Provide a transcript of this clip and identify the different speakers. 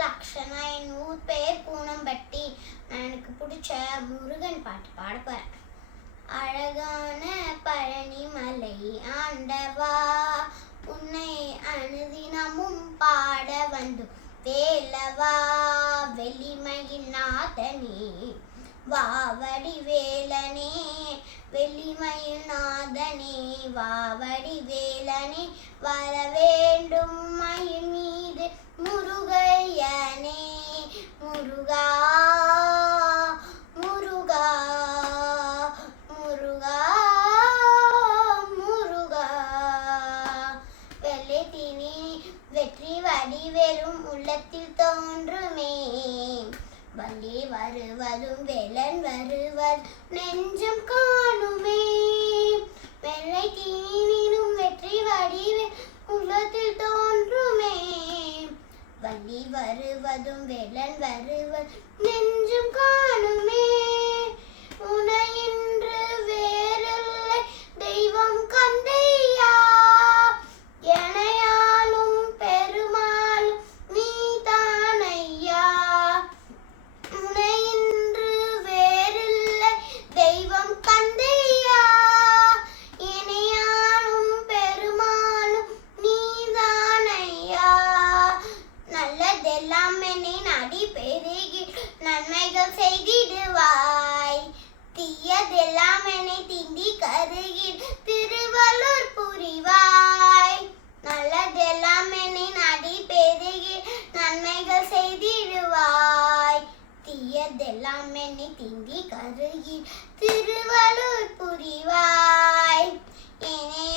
Speaker 1: நமஸ்காரம் என் என் ஊர் பெயர் பூனம்பட்டி. நான் எனக்கு பிடிச்ச முருகன் பாட்டு பாட போறேன். அழகான பழனி மலை ஆண்டவா உன்னை அனுதினமும் பாட வந்து வேலவா. வெளிமயில் நாதனே வாவடி வேலனே வெளிமயில் நாதனே வாவடி வேலனே வர வேண்டும். முருகா முருகா முருகா முருகா. வெள்ளை வெற்றி வடிவெறும் உள்ளத்தில் தோன்றுமே. வள்ளி வருவதும் வேலன் வருவது நெஞ்சம் காணுமே. வெள்ளை தீனினும் வெற்றி வடிவே உள்ளத்தில் தோன்றுமே. வள்ளி வருவதும் வேலன் வருவதும் நெஞ்சும் காண செய்திடுவாய் தீயதெல்லாம் என்னை திண்டி கருகில் திருவள்ளூர் புரிவாய். நல்லதெல்லாம் என்னை நடி பெருகி நன்மைகள் செய்திடுவாய். தீயதெல்லாம் என்னை திண்டி கருகில் திருவள்ளூர் புரிவாய். என்னை